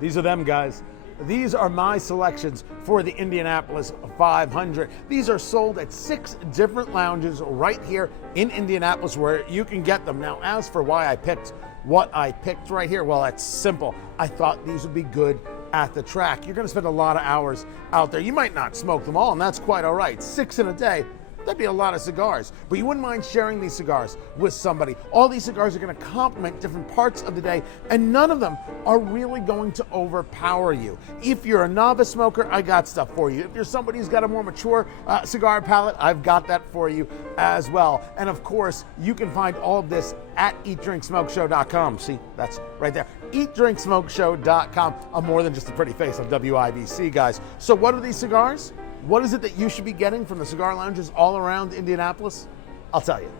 These are them, guys. These are my selections for the Indianapolis 500. These are sold at 6 different lounges right here in Indianapolis where you can get them. Now, as for why I picked what I picked right here, well, it's simple. I thought these would be good at the track. You're gonna spend a lot of hours out there. You might not smoke them all, and that's quite all right. 6 in a day, that'd be a lot of cigars, but you wouldn't mind sharing these cigars with somebody. All these cigars are gonna complement different parts of the day, and none of them are really going to overpower you. If you're a novice smoker, I got stuff for you. If you're somebody who's got a more mature cigar palate, I've got that for you as well. And of course, you can find all of this at eatdrinksmokeshow.com. See, that's right there. eatdrinksmokeshow.com. I'm more than just a pretty face on WIBC, guys. So what are these cigars? What is it that you should be getting from the cigar lounges all around Indianapolis? I'll tell you.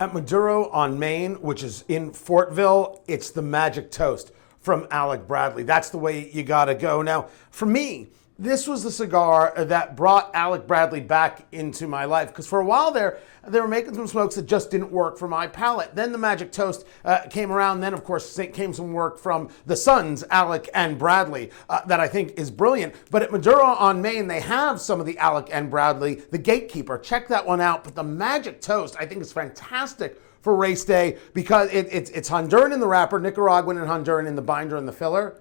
At MADURO on Main, which is in Fortville, it's the Magic Toast from Alec Bradley. That's the way you gotta go. Now, for me, this was the cigar that brought Alec Bradley back into my life, because for a while there, they were making some smokes that just didn't work for my palate. Then the Magic Toast came around. Then, of course, came some work from the sons, Alec and Bradley, that I think is brilliant. But at MADURO on Main, they have some of the Alec and Bradley, the Gatekeeper. Check that one out. But the Magic Toast, I think, is fantastic for race day because it's Honduran in the wrapper, Nicaraguan and Honduran in the binder and the filler.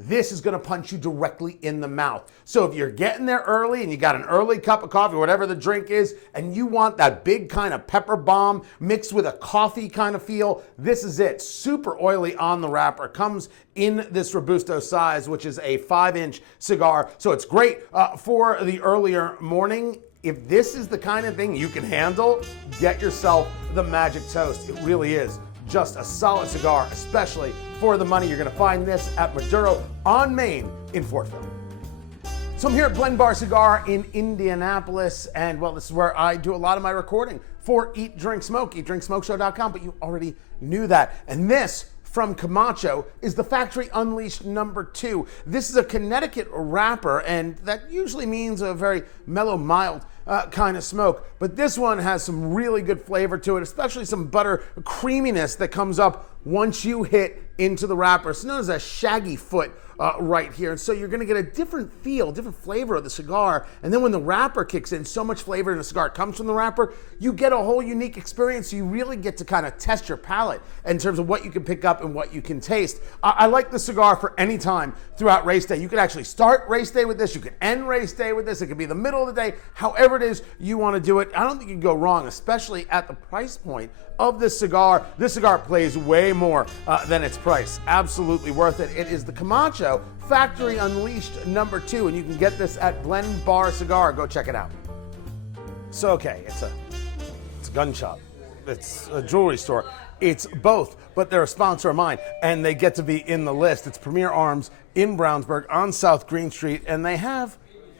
This is gonna punch you directly in the mouth. So if you're getting there early and you got an early cup of coffee, whatever the drink is, and you want that big kind of pepper bomb mixed with a coffee kind of feel, this is it. Super oily on the wrapper. Comes in this Robusto size, which is a 5-inch cigar. So it's great for the earlier morning. If this is the kind of thing you can handle, get yourself the Magic Toast. It really is just a solid cigar, especially for the money. You're gonna find this at MADURO on Main in Fortville. So I'm here at Blend Bar Cigar in Indianapolis, and well, this is where I do a lot of my recording for Eat, Drink, Smoke, eatdrinksmokeshow.com, but you already knew that. And this from Camacho is the Factory Unleashed #2. This is a Connecticut wrapper, and that usually means a very mellow, mild kind of smoke. But this one has some really good flavor to it, especially some butter creaminess that comes up once you hit into the wrapper. It's known as a shaggy foot right here. And so you're gonna get a different feel, different flavor of the cigar. And then when the wrapper kicks in, so much flavor in the cigar comes from the wrapper, you get a whole unique experience. So you really get to kind of test your palate in terms of what you can pick up and what you can taste. I like the cigar for any time throughout race day. You can actually start race day with this. You can end race day with this. It could be the middle of the day, however it is you want to do it. I don't think you can go wrong, especially at the price point of this cigar. This cigar plays way more than its price. Absolutely worth it. It is the Camacho Factory Unleashed #2, and you can get this at Blend Bar Cigar. Go check it out. So, okay, it's a gun shop. It's a jewelry store. It's both, but they're a sponsor of mine, and they get to be in the list. It's Premier Arms in Brownsburg on South Green Street, and they have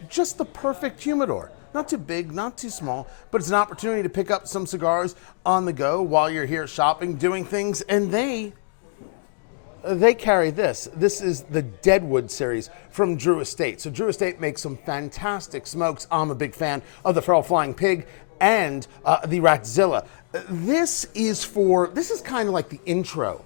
just the perfect humidor. Not too big, not too small, but it's an opportunity to pick up some cigars on the go while you're here shopping, doing things, and they carry this. This is the Deadwood series from Drew Estate. So Drew Estate makes some fantastic smokes. I'm a big fan of the Feral Flying Pig and the Ratzilla. This is kind of like the intro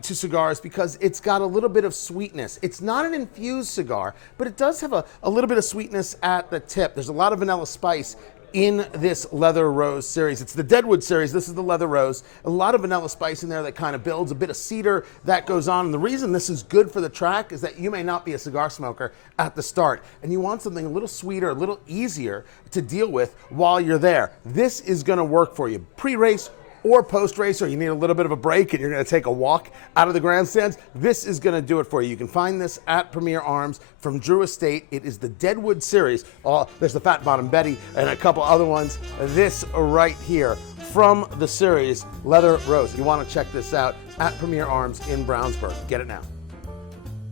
to cigars because it's got a little bit of sweetness. It's not an infused cigar, but it does have a little bit of sweetness at the tip. There's a lot of vanilla spice in this Leather Rose series. It's the Deadwood series. This is the Leather Rose. A lot of vanilla spice in there that kind of builds, a bit of cedar that goes on. And the reason this is good for the track is that you may not be a cigar smoker at the start, and you want something a little sweeter, a little easier to deal with while you're there. This is gonna work for you. Pre-race or post-race, or you need a little bit of a break and you're gonna take a walk out of the grandstands, this is gonna do it for you. You can find this at Premier Arms from Drew Estate. It is the Deadwood series. There's the Fat Bottom Betty and a couple other ones. This right here from the series, Leather Rose. You wanna check this out at Premier Arms in Brownsburg. Get it now.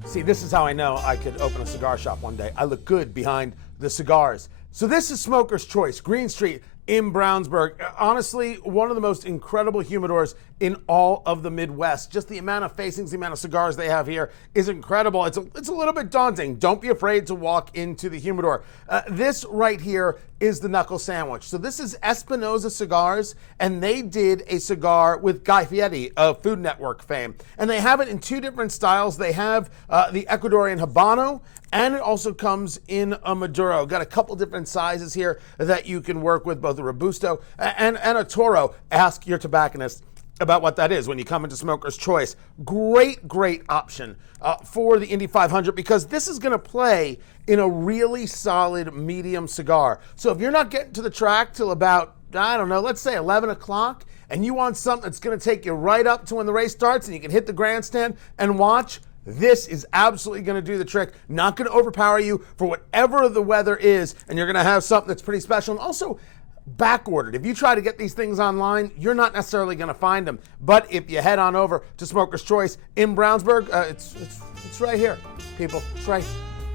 See, this is how I know I could open a cigar shop one day. I look good behind the cigars. So this is Smoker's Choice, Green Street in Brownsburg. Honestly, one of the most incredible humidors in all of the Midwest. Just the amount of facings, the amount of cigars they have here is incredible. It's a little bit daunting. Don't be afraid to walk into the humidor. This right here is the knuckle sandwich. So this is Espinosa Cigars, and they did a cigar with Guy Fieri of Food Network fame. And they have it in two different styles. They have the Ecuadorian Habano, and it also comes in a Maduro. Got a couple different sizes here that you can work with, both a Robusto and a Toro. Ask your tobacconist about what that is when you come into Smoker's Choice. Great option for the Indy 500, because this is going to play in a really solid medium cigar. So if you're not getting to the track till about, I don't know, let's say 11 o'clock, and you want something that's going to take you right up to when the race starts and you can hit the grandstand and watch, this is absolutely going to do the trick. Not going to overpower you for whatever the weather is, and you're going to have something that's pretty special. And also, back-ordered. If you try to get these things online, you're not necessarily going to find them. But if you head on over to Smoker's Choice in Brownsburg, it's right here, people. It's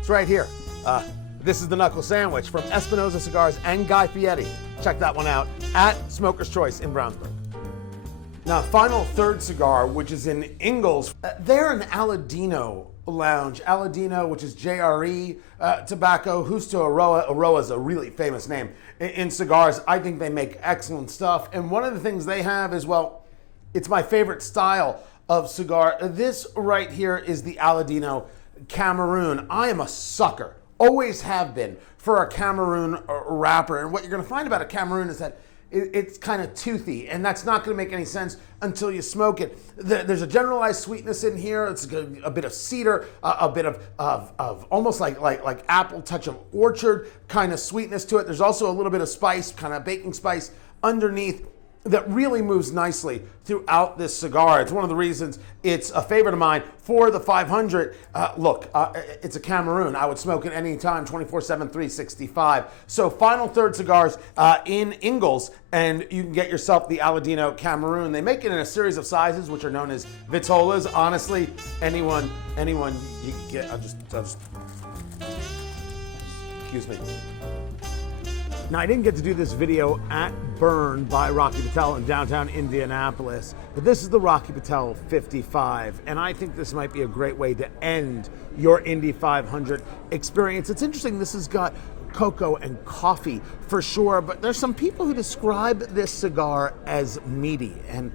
right here. This is the knuckle sandwich from Espinosa Cigars and Guy Fieri. Check that one out at Smoker's Choice in Brownsburg. Now, final third cigar, which is in Ingalls. They're an Aladino lounge. Aladino, which is JRE tobacco. Justo Aroa. Aroa is a really famous name in cigars. I think they make excellent stuff. And one of the things they have is, well, it's my favorite style of cigar. This right here is the Aladino Cameroon. I am a sucker, always have been, for a Cameroon wrapper. And what you're going to find about a Cameroon is that it's kind of toothy, and that's not going to make any sense until you smoke it. There's a generalized sweetness in here. It's a bit of cedar, a bit of almost like apple, touch of orchard kind of sweetness to it. There's also a little bit of spice, kind of baking spice underneath, that really moves nicely throughout this cigar. It's one of the reasons it's a favorite of mine for the 500. Look, it's a Cameroon. I would smoke it anytime, 24/7, 365. So final third cigars in Ingalls, and you can get yourself the Aladino Cameroon. They make it in a series of sizes, which are known as vitolas. Honestly, anyone you can get. I'll just excuse me. Now, I didn't get to do this video at Burn by Rocky Patel in downtown Indianapolis, but this is the Rocky Patel 55, and I think this might be a great way to end your Indy 500 experience. It's interesting, this has got cocoa and coffee for sure, but there's some people who describe this cigar as meaty, and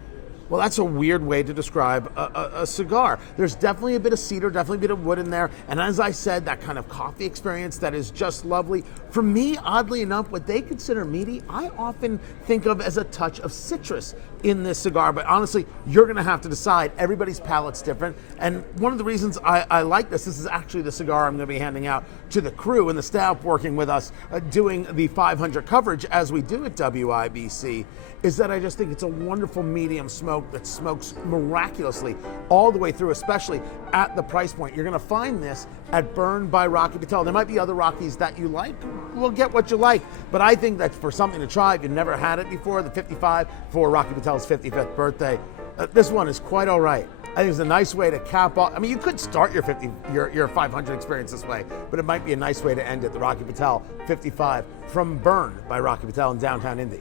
well, that's a weird way to describe a cigar. There's definitely a bit of cedar, definitely a bit of wood in there. And as I said, that kind of coffee experience that is just lovely. For me, oddly enough, what they consider meaty, I often think of as a touch of citrus in this cigar. But honestly, you're going to have to decide. Everybody's palate's different. And one of the reasons I like this is actually the cigar I'm going to be handing out to the crew and the staff working with us doing the 500 coverage as we do at WIBC, is that I just think it's a wonderful medium smoke that smokes miraculously all the way through, especially at the price point. You're going to find this at Burn by Rocky Patel. There might be other Rockies that you like. We'll get what you like. But I think that for something to try, if you've never had it before, the 55 for Rocky Patel's 55th birthday, this one is quite all right. I think it's a nice way to cap off. I mean, you could start your 500 experience this way, but it might be a nice way to end it. The Rocky Patel 55 from Burn by Rocky Patel in downtown Indy.